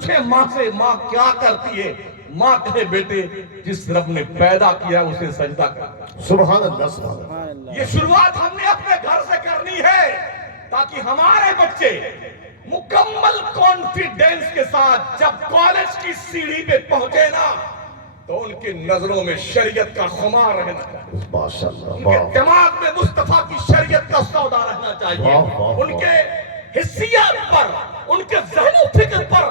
پوچھے ماں سے ماں کیا کرتی ہے، ماں کہے بیٹے جس رب نے پیدا کیا اسے سجدہ کر۔ سبحان اللہ سبحان اللہ۔ یہ شروعات ہم نے اپنے گھر سے کرنی ہے تاکہ ہمارے بچے مکمل کانفیڈنس کے ساتھ جب کالج کی سیڑھی پہ پہنچے نا تو ان کی نظروں میں شریعت کا خمار رہنا چاہیے، ماشاءاللہ، ان کے دماغ میں مصطفیٰ کی شریعت کا سودا رہنا چاہیے، ان کے حسیات پر، ان کے ذہن و فکر پر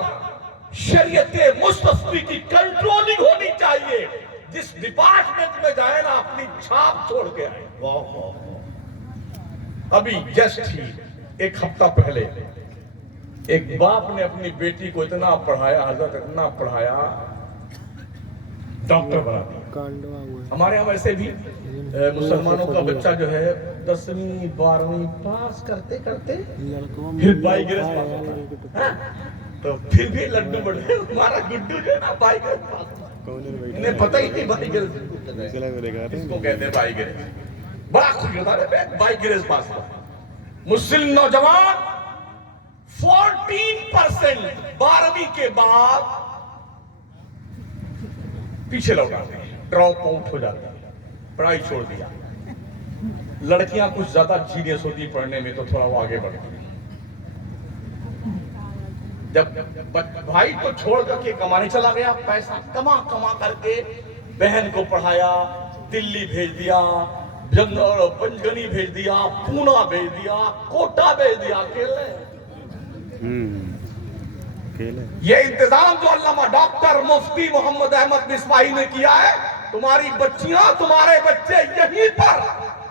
شریعت مصطفی کی کنٹرولنگ ہونی چاہیے۔ جس ڈپارٹمنٹ میں جائے نا اپنی چھاپ چھوڑ کے آئے۔ ابھی جسٹ ہی ایک ہفتہ پہلے ایک باپ نے اپنی بیٹی کو اتنا پڑھایا، حضرت اتنا پڑھایا، ڈاکٹر بنا دیا۔ ہمارے یہاں ویسے بھی مسلمانوں کا بچہ جو ہے 10ویں 12ویں پاس کرتے کرتے پھر بائی گریس پاس ہوتا ہے، تو پھر بھی لڈو بڑھے ہمارا گڈو جو ہے نا بائی گریس پاس ہوتا ہے، انہیں پتہ ہی نہیں بائی گریس کس کو کہتے ہیں۔ بائی گریس بڑا خوش ہوتا ہے بائی گریس پاس ہوا۔ مسلم نوجوان 14% 12ویں کے بعد پیچھے لوٹ آتے ہیں، ڈراپ آؤٹ ہو جاتے ہیں، پڑھائی چھوڑ دیا۔ لڑکیاں کچھ زیادہ جینیس ہوتی پڑھنے میں تو تھوڑا وہ آگے بڑھتی ہیں۔ جب بھائی تو چھوڑ کر کے کمانے چلا گیا، پیسہ کما کر کے بہن کو پڑھایا، دلی بھیج دیا، پنجگنی بھیج دیا، پونا بھیج دیا، کوٹا بھیج دیا، اکیلے۔ یہ انتظام جو علامہ ڈاکٹر مفتی محمد احمد مصباحی نے کیا ہے، تمہاری بچیاں تمہارے بچے یہیں پر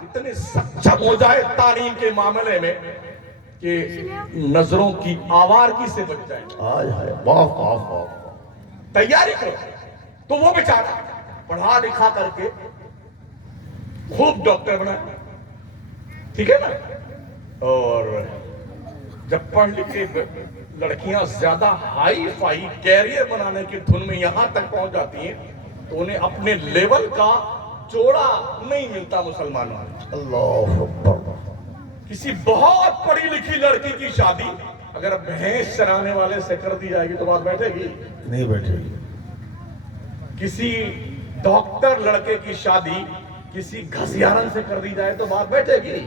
اتنے سچم ہو جائے تعلیم کے معاملے میں کہ نظروں کی آوارگی سے بچ جائیں۔ تیاری کرو تو وہ بیچارہ پڑھا لکھا کر کے خوب ڈاکٹر بنا، ٹھیک ہے نا؟ اور جب پڑھ لکھ کے لڑکیاں زیادہ ہائی فائی کیریئر بنانے کی دھن میں یہاں تک پہنچ جاتی ہیں تو انہیں اپنے لیول کا جوڑا نہیں ملتا۔ مسلمانوں اللہ اکبر۔ کسی بہت پڑھی لکھی لڑکی کی شادی اگر بھینس چرانے والے سے کر دی جائے گی تو بات بیٹھے گی؟ نہیں بیٹھے گی۔ کسی ڈاکٹر لڑکے کی شادی کسی گھسیارن سے کر دی جائے تو بات بیٹھے گی؟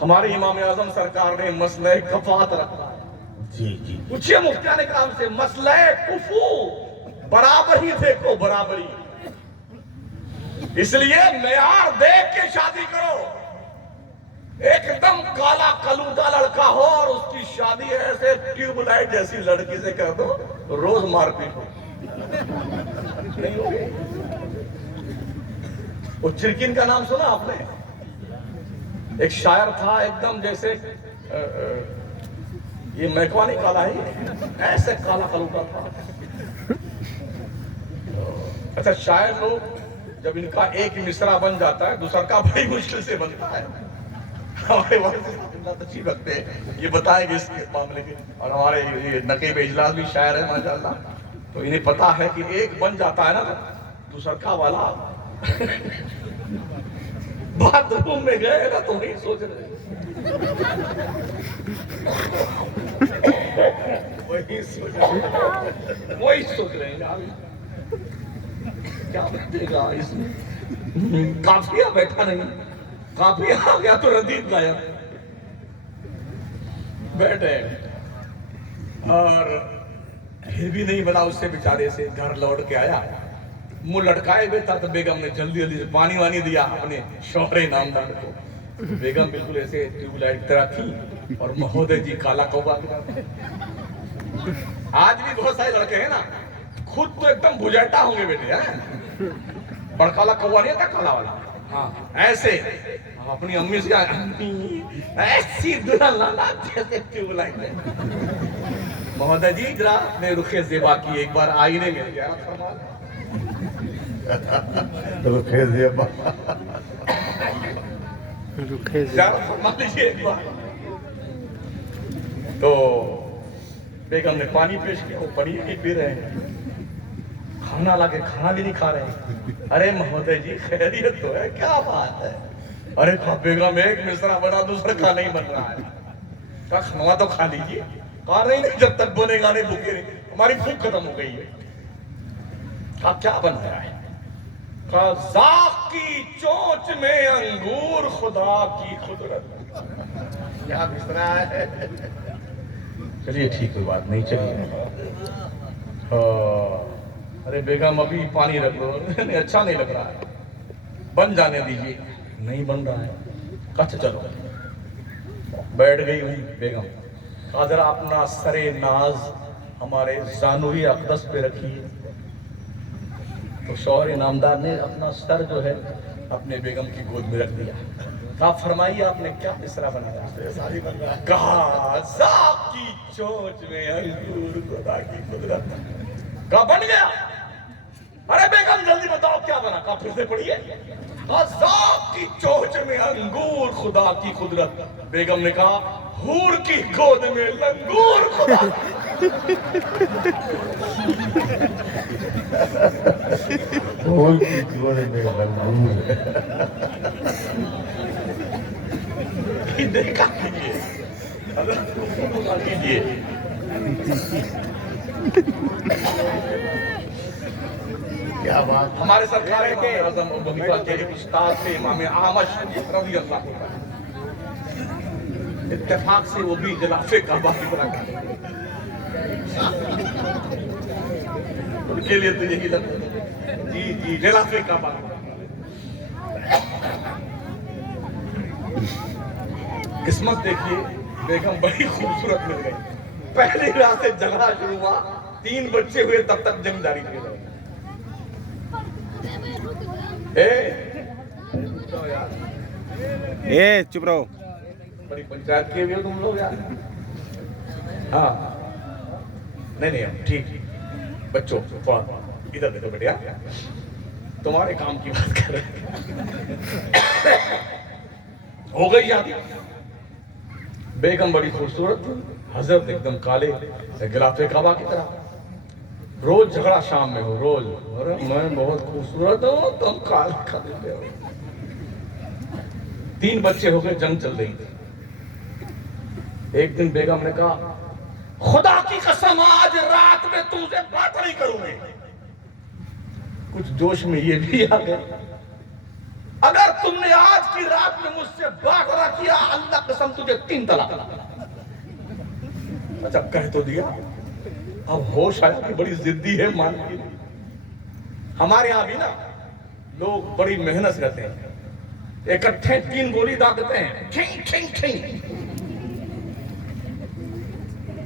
ہمارے امام اعظم سرکار نے مسئلہ کفات رکھا ہے۔ جی پوچھئے مفتیان کرام سے، مسئلہ کفو برابری دیکھو، برابری، اس لیے معیار دیکھ کے شادی کرو۔ ایک دم کالا کلوٹا لڑکا ہو اور اس کی شادی ایسے ٹیوب لائٹ جیسی لڑکی سے کر دو، روز مار پیٹ ہو، نہیں ہوگی۔ وہ چرکن کا نام سنا آپ نے؟ ایک شاعر تھا ایک دم جیسے یہ میکوانی کالا ہے، ایسے کالا کلوٹا تھا۔ اچھا شاعر لوگ جب ان کا ایک مصرع بن جاتا ہے دوسرا کا بڑی مشکل سے بنتا ہے۔ ہمارے والد تشریف رکھتے ہیں، یہ بتائیں گے اس کے معاملے کے، اور ہمارے یہ نقیب اجلاس بھی شاعر ہے ماشاءاللہ، تو انہیں پتا ہے کہ ایک بن جاتا ہے نا دوسرا کا والا بات روم میں گئے نا تو نہیں سوچ رہے، وہی سوچ رہے ہیں کیا بیٹھے گا اس میں، کافیہ بیٹھا نہیں، کافیہ آ گیا تو ردیف گایا، بیٹھے اور پھر بھی نہیں بنا اس سے بیچارے سے۔ گھر لوٹ کے آیا، منہ لٹکائے ہوئے تھا تو بیگم نے جلدی جلدی سے پانی وانی دیا اپنے شوہر نامدار کو۔ بیگم بالکل ایسے ٹیوب لائٹ طرح تھی اور مہودے جی کالا کوبا۔ آج بھی بہت سارے لڑکے ہیں نا خود تو ایک دم بجیٹا ہوں گے بیٹے، بڑا کالا کوا نہیں تھا کالا والا، ہاں ایسے اپنی امی سے ایسی دلہن لانا جیسے ٹیوب لائٹ ہے۔ مہودے جی ذرا اپنے رخ زیبا کی ایک بار آئینے میں زیارت فرما لیجیے ایک بار۔ تو بیگم نے پانی پیش کیا، وہ پانی نہیں پی رہے ہیں، کھانا لا کے کھانا بھی نہیں کھا رہے ہیں۔ ارے مہودے جی خیریت تو ہے، کیا بات ہے؟ ارے بیگم ایک مصرع بنا دوسرا کا نہیں بن رہا ہے، کھانا تو کھا لیجیے۔ کہا نہیں جب تک بنے گا نہیں بھوکے نہیں۔ ہماری بھوک ختم ہو گئی ہے. کہا کیا بنایا ہے؟ کہا ذاق کی چونچ میں انگور خدا کی قدرت. کیا کس طرح ہے؟ چلیے ٹھیک کوئی بات نہیں, چلیے. ارے بیگم ابھی پانی رکھ لو, اچھا نہیں لگ رہا ہے, بن جانے دیجیے. نہیں بن رہا ہے. اچھا چلو. بیٹھ گئی ہوئی بیگم. کہا ذرا اپنا سر ناز ہمارے زانوی اقدس پہ رکھیے. تو شوہر نامدار نے اپنا سر جو ہے اپنے بیگم کی گود میں رکھ دیا. کہا فرمائیے آپ نے کیا مصرعہ بنایا؟ کہا ذاق کی چونچ میں انگور خدا کی قدرت. کہا بن گیا. ارے بیگم جلدی بتاؤ کیا بنا؟ کہا پھر سے پڑھیے. کہا ذاق کی چونچ میں انگور خدا کی قدرت. بیگم نے کہا حور کی گود میں لنگور خدا. حور کی گود میں لنگور. دیکھا کیجیے. کیا بات. ہمارے سرکار امام اعظم ابو حنیفہ کے استاد تھے امام اعمش رضی اللہ عنہ. اتفاق سے وہ بھی غلاف کعبہ کی طرح کا. ان کے لیے تو یہی لگتا. جی جی غلاف کعبہ. قسمت دیکھیے بیگم بڑی خوبصورت مل گئی. پہلی رات سے جھگڑا شروع ہوا, 3 بچے ہوئے تب تک جنگ جاری کی گئی. چپ رہو. بڑی پنچایت کیے ہوئے ہو تم لوگ یار. ہاں نہیں ٹھیک. بچوں تھوڑا ادھر دیکھو بیٹیا, تمہارے کام کی بات کر رہے ہیں. ہو گئی شادی. بیگم بڑی خوبصورت تھی, حضرت ایک دم کالے غلاف کعبہ کی طرح. روز جھگڑا شام میں ہو, روز. ارے میں بہت خوبصورت ہوں, تم کالے کالے ہو. 3 بچے ہو گئے, جنگ چل رہی تھی. ایک دن بیگم نے کہا خدا کی قسم آج رات میں تم سے بات نہیں کروں گی. کچھ جوش میں یہ بھی آ گئے, اگر تم نے آج کی رات میں مجھ سے بات نہ کیا اللہ قسم تجھے 3 طلاق. اچھا کہہ تو دیا. اب ہوش آیا کہ بڑی ضدی ہے, مان کی. ہمارے یہاں بھی نا لوگ بڑی محنت کرتے ہیں, اکٹھے 3 گولی داغتے ہیں. Thing thing thing.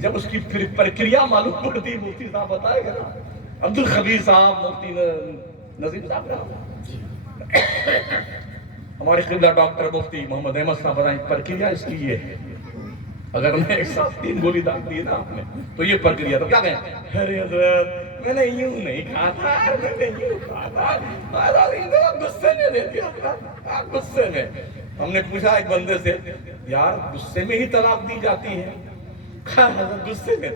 جب اس کی پرکریا معلوم پڑتی, مفتی صاحب بتائے گا نا, عبد الخبیر صاحب, مفتی نظیم صاحب, ہمارے قبلہ ڈاکٹر مفتی محمد احمد صاحب بتائیں پرکریا اس کی یہ ہے. اگر میں ایک ساتھ 3 گولی داغ دی نا آپ نے تو یہ پرکریا. تو کیا کہیں ارے حضرت میں نے یوں نہیں کہا تھا, میں نے یوں کہا تھا. غصے میں دے دیا, غصے میں. ہم نے پوچھا ایک بندے سے, یار غصے میں ہی طلاق دی جاتی ہے؟ غصے میں.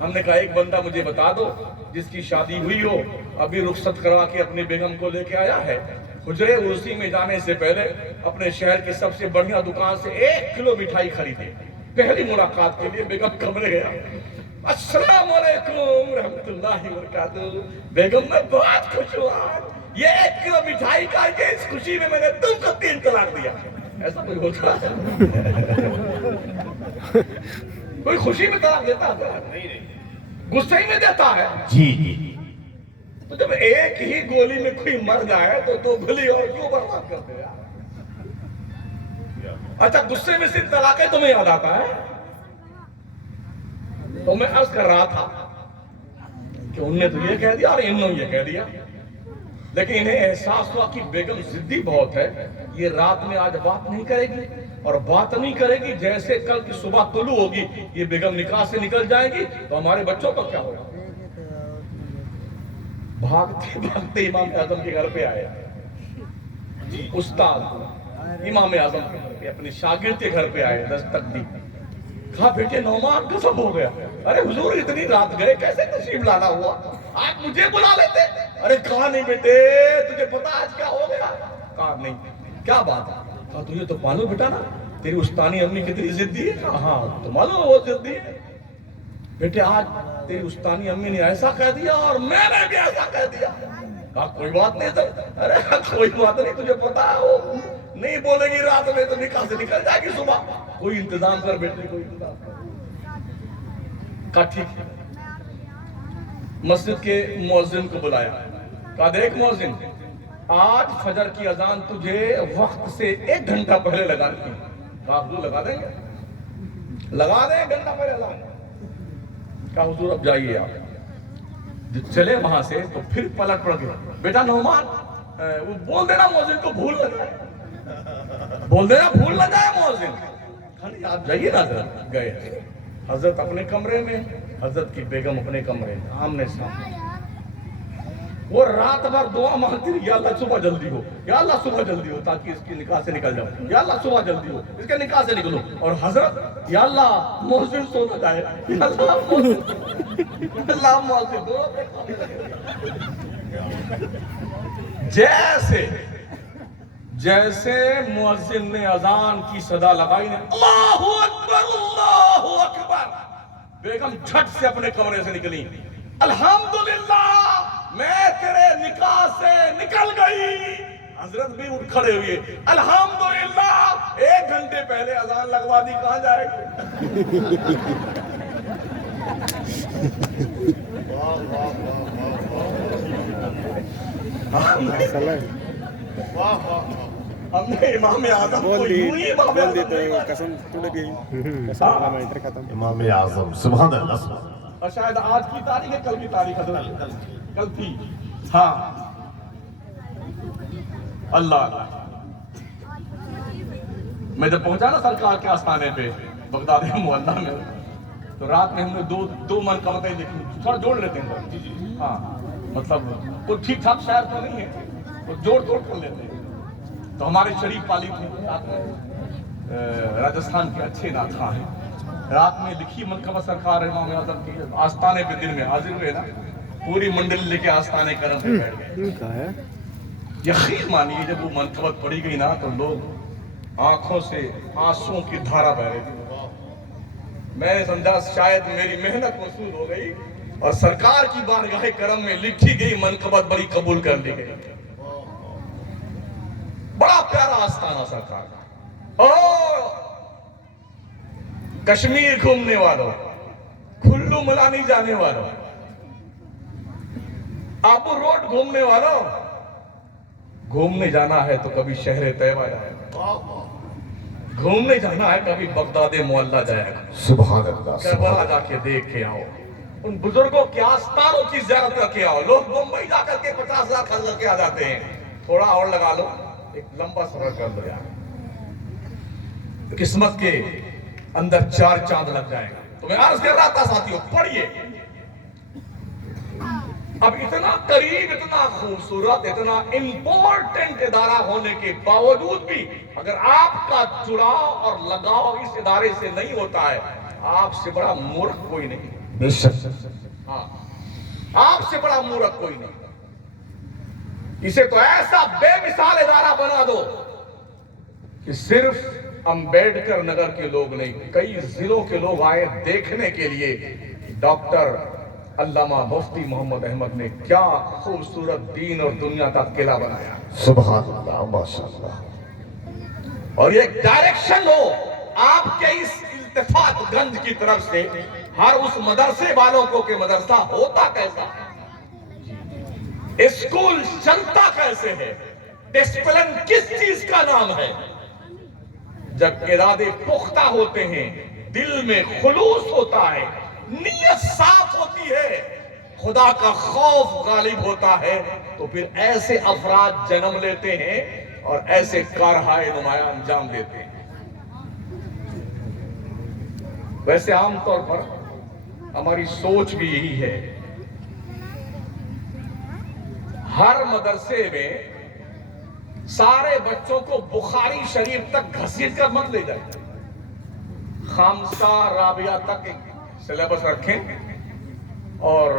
ہم نے کہا ایک بندہ مجھے بتا دو جس کی شادی ہوئی ہو, ابھی رخصت کروا کے اپنی بیگم کو لے کے آیا ہے, حجرے عرسی میں جانے سے پہلے اپنے شہر کی سب سے بڑھیا دکان سے 1 کلو مٹھائی خریدے. پہلی ملاقات کے لیے بیگم کمرے گیا. السلام علیکم رحمت اللہ وبرکاتہ. بیگم میں بہت خوش ہوا, یہ 1 کلو مٹھائی کا کے اس خوشی میں نے تم کو 3 طلاق دیا. ایسا کوئی ہوتا ہے؟ کوئی خوشی میں طلاق دیتا ہے؟ غصے میں دیتا ہے. جی. تو جب ایک ہی گولی میں کوئی مر جائے تو 2 گولی اور کیوں برباد کرتے ہیں؟ اچھا غصے میں صرف طلاق تمہیں یاد آتا ہے؟ تو میں عرض کر رہا تھا کہ انہوں نے تو یہ کہہ دیا اور انہوں نے یہ کہہ دیا, لیکن انہیں احساس ہوا کہ بیگم ضدی بہت ہے, یہ رات میں آج بات نہیں کرے گی, اور بات نہیں کرے گی جیسے کل کی صبح طلوع ہوگی یہ بیگم نکاح سے نکل جائے گی تو ہمارے بچوں کو کیا ہوگا. بھاگتے بھاگتے امام اعظم کے گھر پہ آئے. استاد امام اعظم کے گھر پہ, اپنے شاگرد کے گھر پہ آئے. دستک دی. کہا بیٹے نعمان قسم ہو گیا. ارے حضور اتنی رات گئے, کیسے تشریف لانا ہوا, آپ مجھے بلا لیتے. ارے کہا نہیں بیٹے تجھے پتا آج کیا ہو گیا؟ کہا نہیں. کیا بات ہے؟ کہا تجھے تو معلوم بیٹا نا تیری استانی امی کتنی ضدی ہے. کہا ہاں تو معلوم ہے وہ ضدی ہے. بیٹے آج تیری استانی امی نے ایسا کہہ دیا اور میں نے بھی ایسا کہہ دیا. کہا کوئی بات نہیں سر. ارے کوئی بات نہیں, تجھے پتا ہے وہ نہیں بولے گی رات میں تو نکاح سے نکل جائے گی صبح. کوئی انتظام کر بیٹے, کوئی انتظام کر. کہا ٹھیک ہے. مسجد کے مؤذن کو بلایا. کہا دیکھ مؤذن, آج فجر کی اذان تجھے وقت سے 1 گھنٹہ پہلے لگانی ہے. کہا حضور لگا دیں گے, لگا دیں 1 گھنٹہ پہلے اذان. کہا حضور اب جائیے آپ. چلے وہاں سے تو پھر پلٹ پڑ گیا. بیٹا نعمان, وہ بول دینا مؤذن کو بھول نہ جائے, بول دینا بھول نہ جائے مؤذن. کہا نہیں آپ جائیے نا ذرا. گئے. حضرت اپنے کمرے میں, حضرت کی بیگم اپنے کمرے میں, آمنے سامنے. وہ رات بھر دعا مانگتی رہی, یا اللہ صبح جلدی ہو, یا اللہ صبح جلدی ہو تاکہ اس کی نکاح سے نکل جاؤ, یا اللہ صبح جلدی ہو اس کے نکاح سے نکلو. اور حضرت یا اللہ مؤذن سو نہ جائے, یا اللہ مؤذن, اللہ مؤذن. جیسے مؤذن نے اذان کی صدا لگائی نے اللہ اکبر اللہ اکبر, بیگم جھٹ سے اپنے کمرے سے نکلی. الحمدللہ میں تیرے نکاح سے نکل گئی. حضرت بھی اٹھ کھڑے ہوئے, الحمدللہ 1 گھنٹے پہلے اذان لگوا دی, کہاں جائے گی. ہم نے امام اعظم کو یوں ہی بول دی تو قسم ٹوٹ گئی. امام اعظم سبحان اللہ. اور شاید آج کی تاریخ ہے, کل کی تاریخ حضرت, کل تھی. ہاں اللہ. میں جب پہنچا نا سرکار کے آستانے پہ بغداد محلہ میں, تو رات میں ہم نے دو منقبتیں دیکھی. تھوڑا جوڑ لیتے ہیں. ہاں مطلب کوئی ٹھیک ٹھاک شاعر تو نہیں ہے, تو جوڑ کر لیتے ہیں. تو ہمارے شریف پالی تھے راجستھان کے اچھے ناخواں ہیں. رات میں لکھی منقبت سرکار امام اعظم کی آستانے پہ دن میں حاضر ہوئے نا, پوری منڈل لے کے آستانے کرم پہ بیٹھ گئے. یقین مانیے جب وہ منقبت پڑھی گئی نا تو لوگ آنکھوں سے آنسوں کی دھارا بہ رہے تھے. میں نے سمجھا شاید میری محنت وصول ہو گئی اور سرکار کی بارگاہ کرم میں لکھی گئی منقبت بڑی قبول کر لی گئی. بڑا پیارا آستانہ سرکار کا. اور کشمیر گھومنے والوں, کھلو ملانی جانے والوں, آبو روڈ گھومنے والوں, گھومنے جانا ہے تو کبھی شہر طیبہ جائے گا, گھومنے جانا ہے کبھی بغداد معلیٰ جائے گا. سبحان اللہ. کربلا جا کے دیکھ کے آؤ, ان بزرگوں کے آستانوں کی زیارت کر کے آؤ. لوگ ممبئی جا کر کے 50,000 خرچ کر کے آ جاتے ہیں. تھوڑا اور لگا لو, ایک لمبا سفر کر لو یار. قسمت کے اندر 4 چاند لگ جائے گا. تو میں عرض کر رہا تھا ساتھیوں, پڑھیے. اب اتنا قریب, اتنا خوبصورت, اتنا امپورٹنٹ ادارہ ہونے کے باوجود بھی اگر آپ کا جڑاؤ اور لگاؤ اس ادارے سے نہیں ہوتا ہے, آپ سے بڑا مورخ کوئی نہیں. بے شک. ہاں, آپ سے بڑا مورخ کوئی نہیں. اسے تو ایسا بے مثال ادارہ بنا دو کہ صرف امبیڈکر نگر کے لوگ نہیں, کئی ضلعوں کے لوگ آئے دیکھنے کے لیے ڈاکٹر علامہ مفتی محمد احمد نے کیا خوبصورت دین اور دنیا کا قلعہ بنایا. سبحان اللہ, ماشاءاللہ. اور یہ ڈائریکشن ہو آپ کے اس التفات گنج کی طرف سے ہر اس مدرسے والوں کو کہ مدرسہ ہوتا کیسا ہے, اسکول چلتا کیسے ہے, ڈسپلن کس چیز کا نام ہے. جب ارادے پختہ ہوتے ہیں, دل میں خلوص ہوتا ہے, نیت صاف ہوتی ہے, خدا کا خوف غالب ہوتا ہے, تو پھر ایسے افراد جنم لیتے ہیں اور ایسے کارہائے نمایاں انجام دیتے ہیں. ویسے عام طور پر ہماری سوچ بھی یہی ہے, ہر مدرسے میں سارے بچوں کو بخاری شریف تک گھسیٹ کر مت لے جائیں, خامسہ رابعہ تک ایک سلیبس رکھیں اور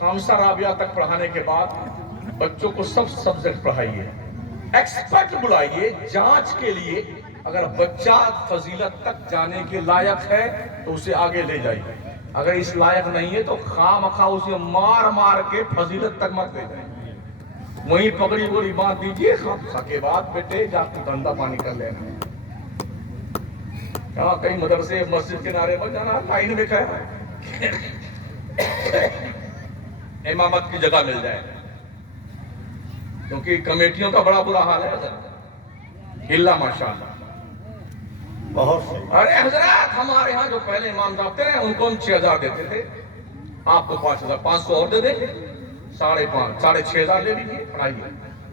خامسہ رابعہ تک پڑھانے کے بعد بچوں کو سب سبجیکٹ پڑھائیے. ایکسپرٹ بلائیے جانچ کے لیے, اگر بچہ فضیلت تک جانے کے لائق ہے تو اسے آگے لے جائیے. اگر اس لائق نہیں ہے تو خواہ مخواہ اسے مار مار کے فضیلت تک مت دے جائیں، وہیں پکڑی گولی باندھ دیجئے، کے بعد بیٹے جا کے دھندا پانی کر لینا۔ کہاں کئی مدرسے مسجد کے نعرے پر جانا لائن میں کھڑا امامت کی جگہ مل جائے، کیونکہ کمیٹیوں کا بڑا برا حال ہے اللہ ماشاءاللہ۔ بہت صحیح۔ ارے حضرات ہمارے ہاں جو پہلے امام صاحب تھے ان کو ہم 6,000 دیتے تھے، آپ کو 5,000، 500 اور دے دیں گے، 5,500، 6,500 لے لیجیے، پڑھائیے۔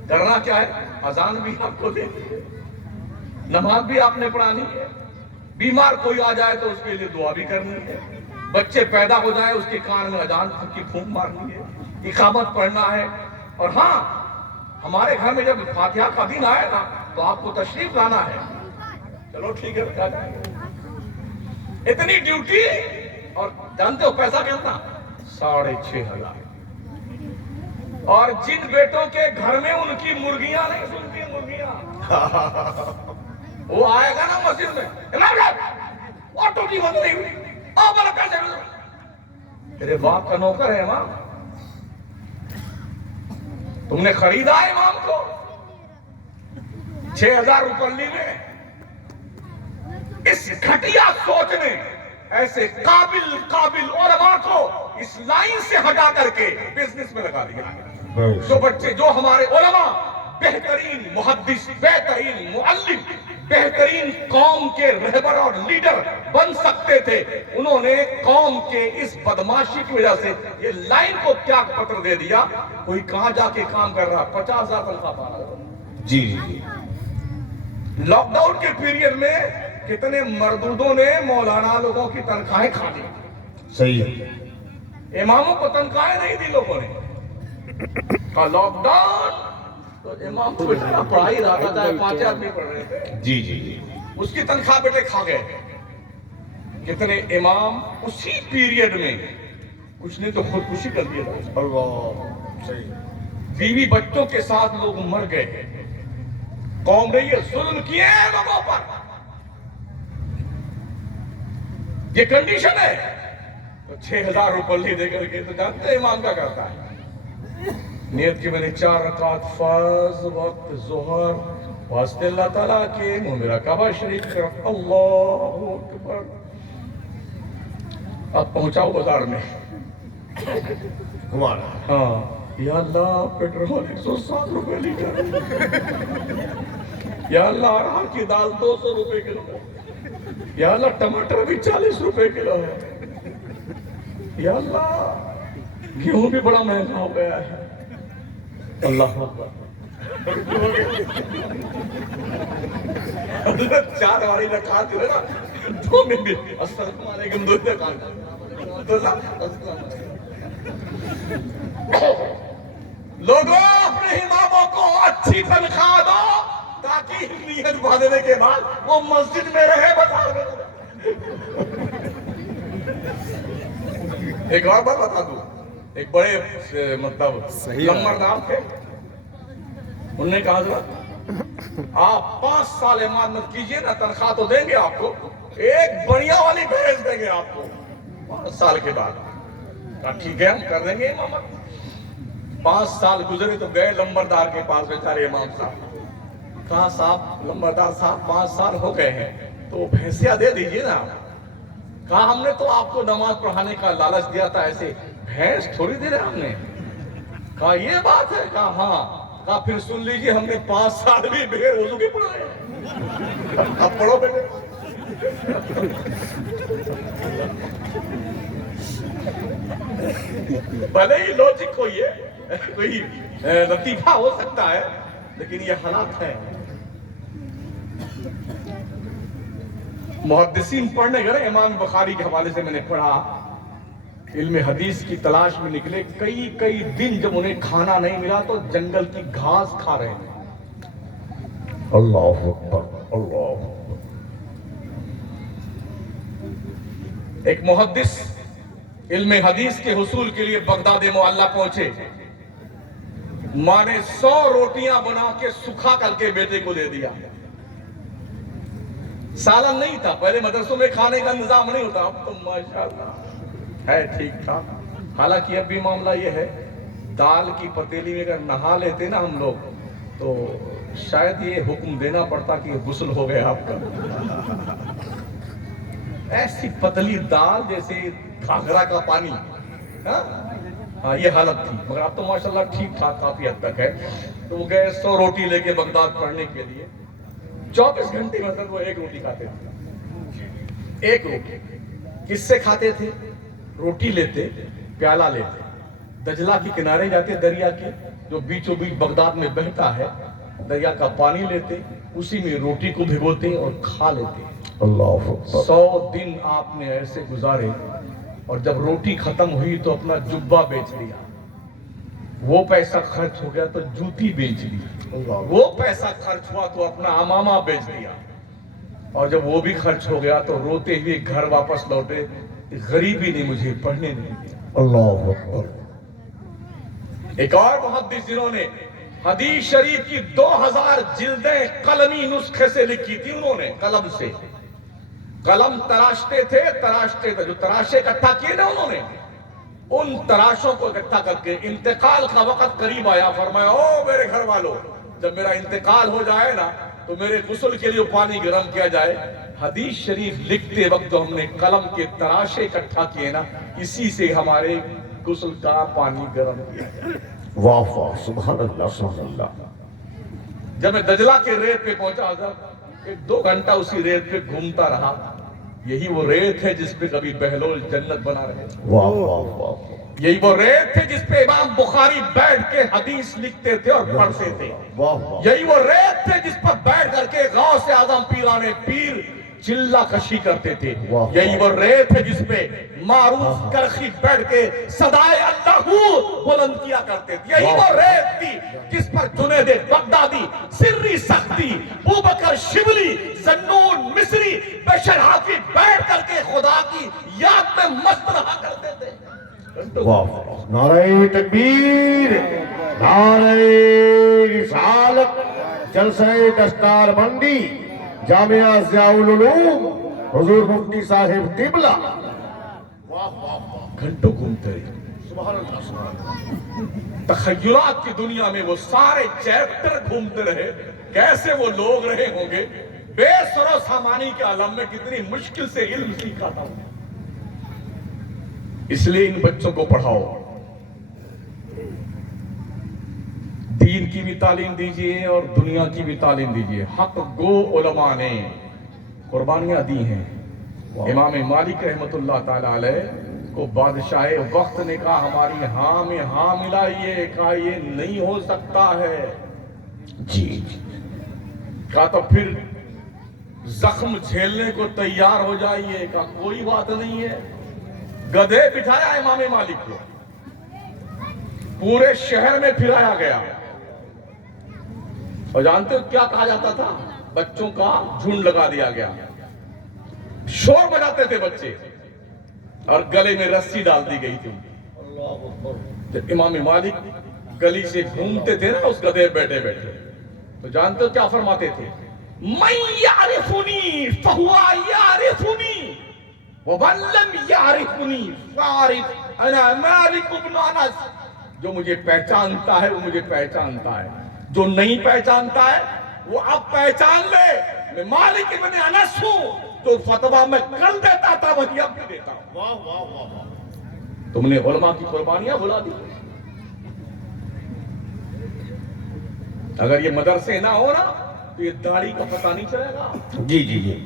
کرنا کیا ہے؟ اذان بھی آپ کو دے دی، نماز بھی آپ نے پڑھانی ہے، بیمار کوئی آ جائے تو اس کے لیے دعا بھی کرنی ہے، بچے پیدا ہو جائے اس کے کان میں اذان کی پھونک مارنی ہے، اقامت پڑھنا ہے۔ اور ہاں ہمارے گھر میں جب فاتحہ کا دن آئے نا تو آپ کو تشریف لانا ہے۔ چلو ٹھیک ہے بتا جائیں، اتنی ڈیوٹی، اور جانتے ہو پیسہ کتنا؟ 6,500۔ اور جن بیٹوں کے گھر میں ان کی مرغیاں نہیں سنتی مرغیاں، وہ آئے گا نا مسجد میں، امام صاحب آٹو کی بند نہیں ہوئی، آؤ بڑا پیسے تیرے باپ کا نوکر ہے امام، تم نے خریدا امام کو 6,000 روپے میں۔ اس گھٹیا سوچ نے ایسے قابل علماء کو اس لائن سے ہٹا کر کے بزنس میں لگا دیا۔ جو بچے، جو ہمارے علماء بہترین محدث، بہترین معلم، بہترین قوم کے رہبر اور لیڈر بن سکتے تھے، انہوں نے قوم کے اس بدماشی کی وجہ سے یہ لائن کو کیا پتر دے دیا، کوئی کہاں جا کے کام کر رہا، 50,000 تنخواہ پا رہا۔ جی جی۔ لاک ڈاؤن کے پیریڈ میں کتنے مردودوں نے مولانا لوگوں کی تنخواہیں کھا لی، صحیح ہے۔ اماموں کو تنخواہیں نہیں دی لوگوں نے، کہا لاک ڈاؤن تو امام کو اتنا پڑھائی رہا تھا، 5 آدمی پڑھ رہے تھے، جی جی جی۔ اس کی تنخواہ بیٹے کھا گئے۔ کتنے امام اسی پیریڈ میں کچھ نے تو خودکشی کر دیا تھا، اللہ، صحیح۔ بیوی بچوں کے ساتھ لوگ مر گئے۔ قوم نے یہ ظلم کیے ہیں لوگوں پر، یہ کنڈیشن ہے۔ تو 6,000 روپے دے کر کے تو جانتے امام کیا کرتا ہے، نیت کی میں نے 4 رکعت فرض وقت ظہر واسطے اللہ تعالیٰ کے منہ میرا کعبہ شریف کر، اللہ اکبر۔ اب پہنچاؤ بازار میں، ہمارا ہاں یا اللہ پیٹرول 107 روپے لیٹر، یا اللہ ارہر کی دال 200 روپے کلو، یا اللہ ٹماٹر بھی 40 روپے کلو ہے، یا اللہ گیہوں بھی بڑا مہنگا ہو گیا ہے، اللہ اکبر۔ 4 والی رکعت جو ہے نا 2 میں بھی السلام علیکم 2 رکعت، لوگوں اپنے اماموں کو اچھی تنخواہ دو تاکہ نیت باندھنے کے بعد وہ مسجد میں رہے، بازار میں رہے۔ ایک اور بات بتا دوں، ایک بڑے مطلب لمبردار تھے، انہوں نے کہا حضرت آپ 5 سال امامت کیجئے نا، تنخواہ تو دیں گے آپ کو، ایک بڑھیا والی بھینس دیں گے آپ کو 5 سال کے بعد۔ کہا ٹھیک ہے ہم کر دیں گے امامت۔ 5 سال گزرے تو گئے لمبردار کے پاس بیچارے امام صاحب، کہا صاحب لمبردار صاحب 5 سال ہو گئے ہیں تو بھینسیاں دے دیجئے نا۔ کہا ہم نے تو آپ کو نماز پڑھانے کا لالچ دیا تھا، ایسے بھینس تھوڑی دے رہے ہم نے۔ کہا یہ بات ہے؟ کہا ہاں۔ کہا پھر سن لیجئے ہم نے 5 سال بھی بغیر وضو کے پڑھائے، اب پڑھو بیٹے۔ بھلے ہی لوجک کوئی لطیفہ ہو سکتا ہے لیکن یہ حالات ہے۔ محدثین پڑھنے گئے، امام بخاری کے حوالے سے میں نے پڑھا، علم حدیث کی تلاش میں نکلے، کئی دن جب انہیں کھانا نہیں ملا تو جنگل کی گھاس کھا رہے تھے۔ اللہ اکبر، اللہ اکبر۔ ایک محدث علم حدیث کے حصول کے لیے بغداد معلیٰ پہنچے، ماں نے 100 روٹیاں بنا کے سکھا کر کے بیٹے کو دے دیا۔ سالن نہیں تھا، پہلے مدرسوں میں کھانے کا نظام نہیں ہوتا، اب تو ماشاءاللہ ہے ٹھیک ٹھاک. حالانکہ اب بھی معاملہ یہ ہے دال کی پتیلی میں اگر نہا لیتے نا ہم لوگ تو شاید یہ حکم دینا پڑتا کہ غسل ہو گیا آپ کا. ایسی پتلی دال جیسے گھاگرا کا پانی. ہاں یہ حالت تھی. مگر اب تو ماشاءاللہ ٹھیک ٹھاک کافی حد تک ہے. تو وہ گئے 100 روٹی لے کے بغداد پڑھنے کے لیے. 24 گھنٹے میں وہ ایک روٹی کھاتے تھے. ایک روٹی. کس سے کھاتے تھے؟ روٹی لیتے, پیالہ لیتے, دجلہ کے کنارے جاتے, دریا کے جو بیچوں بیچ بغداد میں بہتا ہے, دریا کا پانی لیتے, اسی میں روٹی کو بھگوتے اور کھا لیتے. اللہ اکبر. 100 دن آپ نے ایسے گزارے, اور جب روٹی ختم ہوئی تو اپنا جبہ بیچ دیا. وہ پیسہ خرچ ہو گیا تو جوتی بیچ دی. وہ پیسہ خرچ ہوا تو اپنا عمامہ بیچ دیا. اور جب وہ بھی خرچ ہو گیا تو روتے ہوئے گھر واپس لوٹے. غریبی نے مجھے پڑھنے نہیں دیا. اللہ اکبر. ایک اور محدث جنہوں نے حدیث شریف کی 2000 جلدیں قلمی نسخے سے لکھی تھی, انہوں نے قلم سے قلم تراشتے تھے. جو تراشے اکٹھا کیے نا انہوں نے, ان تراشوں کو اکٹھا کر کے انتقال کا وقت قریب آیا, فرمایا او میرے گھر والوں, جب میرا انتقال ہو جائے نا تو میرے غسل کے لیے پانی گرم کیا جائے. حدیث شریف لکھتے وقت جو ہم نے قلم کے تراشے اکٹھا کیے نا, اسی سے ہمارے غسل کا پانی گرم کیا جائے. واہ واہ, سبحان اللہ سبحان اللہ. جب میں دجلہ کے ریت پہ پہنچا, جب 1-2 گھنٹہ اسی ریت پہ گھومتا رہا. یہی وہ ریت ہے جس پہ کبھی بہلول جنت بنا رہے. واہ واہ واہ. یہی وہ ریت تھے جس پہ امام بخاری بیٹھ کے حدیث لکھتے تھے اور پڑھتے تھے. یہی وہ ریت تھے جس پر بیٹھ کر کے غوث اعظم پیرانے پیر چلہ کشی کرتے تھے. یہی وہ ریت ہے جس پہ معروف کرخی بیٹھ کے صدائے اللہ بلند کیا کرتے تھے. یہی وہ ریت تھی جس پر جنید بغدادی, سری سختی, بوبکر شبلی, زنون مصری, بشر حافی بیٹھ کر کے خدا کی یاد میں مست رہا کرتے تھے. واہ. نعرہ تکبیر, نعرہ رسالت, جلسہ دستار بندی, جامعہ ضیاء العلوم, حضور مفتی صاحب قبلہ. گھنٹوں گھومتے رہے. سبحان اللہ سبحان اللہ. تخیلات کی دنیا میں وہ سارے چیپٹر گھومتے رہے. کیسے وہ لوگ رہے ہوں گے بے سر و سامانی کے عالم میں, کتنی مشکل سے علم سیکھا تھا. اس لیے ان بچوں کو پڑھاؤ, دین کی بھی تعلیم دیجیے اور دنیا کی بھی تعلیم دیجیے. حق گو علماء نے قربانیاں دی ہیں. امام مالک رحمت اللہ تعالی علیہ کو بادشاہ وقت نے کہا ہماری ہاں میں ہاں ملائیے, کہا یہ نہیں ہو سکتا ہے. جی کہا تو پھر زخم جھیلنے کو تیار ہو جائیے, کہا کوئی بات نہیں ہے. گدھے بٹھایا امام مالک کو, پورے شہر میں پھرایا گیا. اور جانتے ہو کیا کہا جاتا تھا؟ بچوں کا جھنڈ لگا دیا گیا. شور بجاتے تھے بچے, اور گلے میں رسی ڈال دی گئی تھی. جب امام مالک گلی سے گھومتے تھے نا اس گدھے بیٹھے بیٹھے, تو جانتے ہو کیا فرماتے تھے؟ من یعرفنی فہو یعرفنی ومن لم یعرفنی فاعرف انا مالک بن انس. جو مجھے پہچانتا ہے وہ مجھے پہچانتا ہے, جو نہیں پہچانتا ہے وہ اب پہچان لے. میں مالک ابن انس ہوں, تو فتویٰ میں کل دیتا تھا وہی اب بھی دیتا ہوں. واہ واہ واہ. تم نے علماء کی قربانیاں بھلا دی. اگر یہ مدرسے نہ ہو نا تو یہ داڑھی کا پتہ نہیں چلے گا. جی جی جی.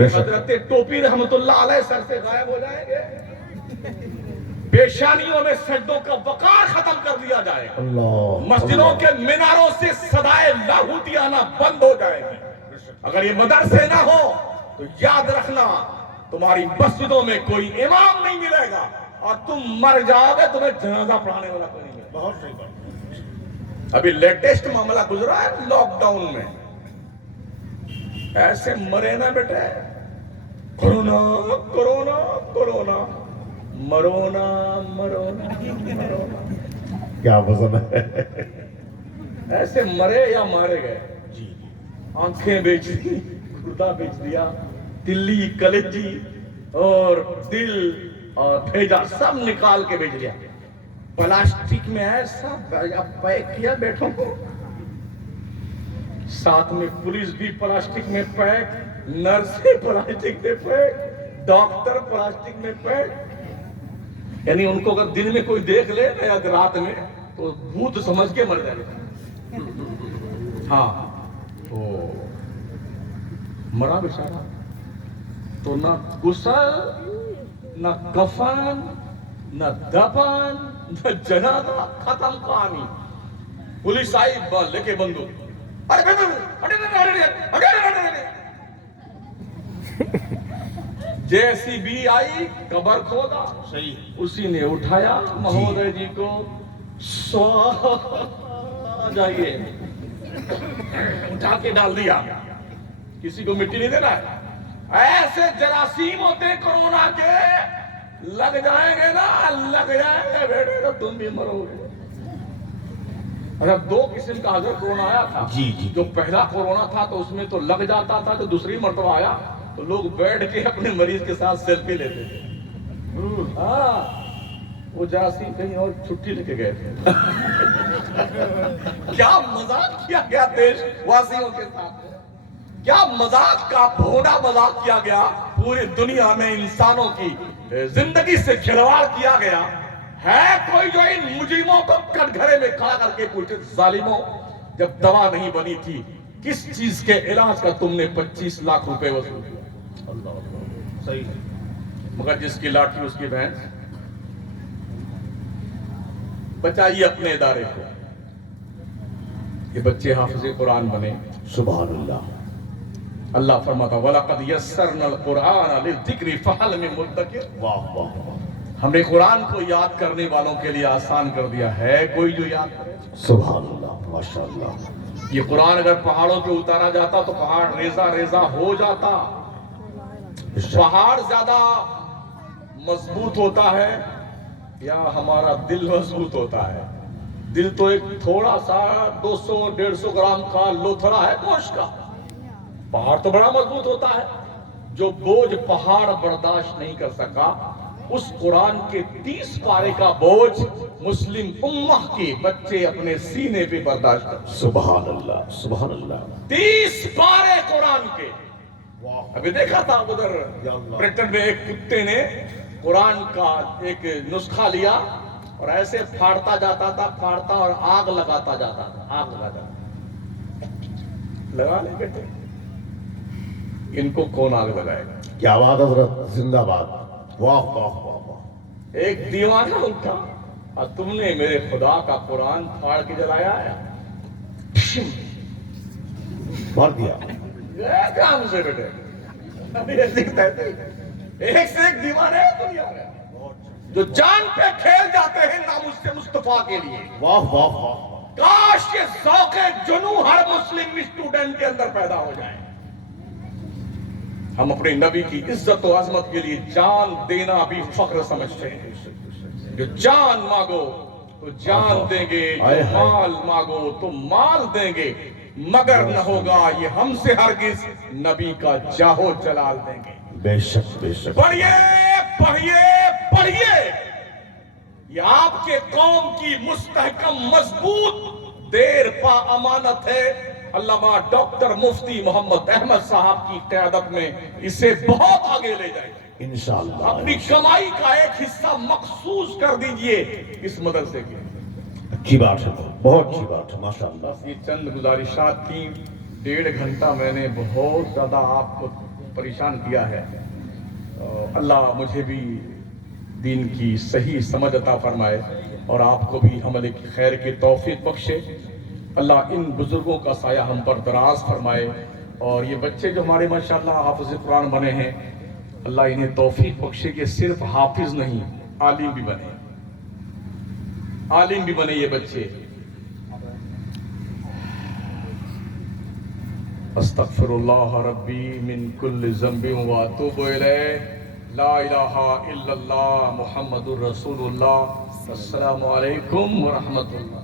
حضرت ٹوپی رحمت اللہ علیہ سر سے غائب ہو جائیں گے. پیشانیوں میں سجدوں کا وقار ختم کر دیا جائے گا. مسجدوں کے میناروں سے صدائے لاہوتی آنا بند ہو جائے گی. اگر یہ مدرسے نہ ہو تو یاد رکھنا تمہاری مسجدوں میں کوئی امام نہیں ملے گا, اور تم مر جاؤ گے تمہیں جنازہ پڑھانے والا کوئی نہیں ملے گا. بہت صحیح بات. ابھی لیٹسٹ معاملہ گزرا ہے لاک ڈاؤن میں, ایسے مرے نا بیٹے, کرونا کرونا کرونا, مرونا مرونا مرونا. کیا وزن ہے. ایسے مرے یا مارے گئے. آنکھیں بیچ دی, گردہ بیچ دیا, تلی کلیجی اور دل اور بھیجا، سب نکال کے بھیج دیا. پلاسٹک میں ایسا پیک کیا بیٹھوں کو، ساتھ میں پولیس بھی پلاسٹک میں پیک، نرس پلاسٹک میں پیک، ڈاکٹر پلاسٹک میں پیک. یعنی ان کو اگر دن میں کوئی دیکھ لے یا رات میں تو بھوت سمجھ کے مر جائے گا. ہاں تو مرا بیچارہ تو نہ غسل نہ کفن نہ دفن نہ جنازہ، ختم کہانی. پولیس آئی لے کے بندوق، جیسی بھی آئی قبر کھودا، صحیح اسی نے اٹھایا مہودے جی کو، جائیے اٹھا کے ڈال دیا. کسی کو مٹی نہیں دینا ہے. ایسے جراثیم ہوتے ہیں کورونا کے، لگ جائیں گے نا، لگ جائیں گے بیٹے تو تم بھی مرو گے. اچھا دو قسم کا اگر کورونا آیا تھا، جو پہلا کورونا تھا تو اس میں تو لگ جاتا تھا، جو دوسری مرتبہ آیا تو لوگ بیٹھ کے اپنے مریض کے ساتھ سیلفی لیتے تھے. ہاں وہ جراثیم کہیں اور چھٹی لے کے گئے تھے. کیا مذاق کیا گیا دیش واسیوں کے ساتھ، کیا مذاق کا بھونڈا مذاق کیا گیا. پوری دنیا میں انسانوں کی زندگی سے کھلواڑ کیا گیا. ہے کوئی جو ان مجرموں کو کٹ گھرے میں کھڑا کر کے پوچھے، ظالموں جب دوا نہیں بنی تھی کس چیز کے علاج کا تم نے 25 لاکھ روپے وصول کیا؟ صحیح. مگر جس کی لاٹھی اس کی بہن. بچائیے اپنے ادارے کو، یہ بچے حافظ قرآن بنے. سبحان اللہ. اللہ فرماتا وَلَقَدْ يَسَّرْنَا الْقُرْآنَ لِلذِّكْرِ فَهَلْ مِن مُدَّكِرٍ. واہ واہ واہ. ہم نے قرآن کو یاد کرنے والوں کے لیے آسان کر دیا ہے، کوئی جو یاد کرے. سبحان اللہ، ماشاء اللہ. یہ قرآن اگر پہاڑوں پہ اتارا جاتا تو پہاڑ ریزہ ریزہ ہو جاتا. پہاڑ زیادہ مضبوط ہوتا ہے یا ہمارا دل مضبوط ہوتا ہے؟ دل تو ایک تھوڑا سا 200-150 گرام کا لوتھڑا ہے گوشت کا. پہاڑ تو بڑا مضبوط ہوتا ہے. جو بوجھ پہاڑ برداشت نہیں کر سکا، اس قرآن کے 30 پارے کا بوجھ مسلم امہ کے بچے اپنے سینے پہ برداشت کر. سبحان اللہ، سبحان اللہ. 30 پارے قرآن کے. ابھی دیکھا تھا ادھر برٹن میں ایک کتے نے قرآن کا ایک نسخہ لیا اور ایسے پھاڑتا جاتا تھا، پھاڑتا اور آگ لگاتا جاتا تھا. آگ لگاتا لگا لے بیٹے، ان کو کون آگ لگائے گا؟ کیا بات حضرت، زندہ باد. واہ واہ واہ واہ. ایک دیوانہ اٹھا اور تم نے میرے خدا کا قرآن پھاڑ کے جلایا ہے. مار دیا. کام سے بیٹے ایک سے ایک دیوانے ہیں دنیا میں جو جان پہ کھیل جاتے ہیں ناموس سے مصطفیٰ کے لیے. واہ واہ واہ. کاش یہ ذوق جنوں ہر مسلم اسٹوڈنٹ کے اندر پیدا ہو جائے. ہم اپنے نبی کی عزت و عظمت کے لیے جان دینا بھی فخر سمجھتے ہیں. جو جان مانگو تو جان دیں گے، جو مال مانگو تو مال دیں گے، مگر نہ ہوگا یہ ہم سے ہرگز نبی کا جاہو جلال دیں گے. بے شک بے شک. پڑھیے پڑھیے پڑھیے. یہ آپ کے قوم کی مستحکم مضبوط دیر پا امانت ہے. علامہ ڈاکٹر مفتی محمد احمد صاحب کی قیادت میں اسے بہت آگے لے جائیں. انشاءاللہ. اپنی کمائی کا ایک حصہ مخصوص کر دیجئے اس مدرسے کے. اچھی بات ہے، بہت اچھی بات ہے، ماشاءاللہ. بس یہ چند گزارشات تھیں. 1.5 گھنٹہ میں نے بہت زیادہ آپ کو پریشان کیا ہے. اللہ مجھے بھی دین کی صحیح سمجھ عطا فرمائے اور آپ کو بھی عمل خیر کی توفیق بخشے. اللہ ان بزرگوں کا سایہ ہم پر دراز فرمائے. اور یہ بچے جو ہمارے ماشاءاللہ حافظ قرآن بنے ہیں، اللہ انہیں توفیق بخشے کہ صرف حافظ نہیں عالم بھی بنے. عالم بھی بنے یہ بچے. استغفر اللہ ربی من کل ذنب واتوب الیہ. لا الہ الا اللہ محمد الرسول اللہ. السلام علیکم ورحمۃ اللہ.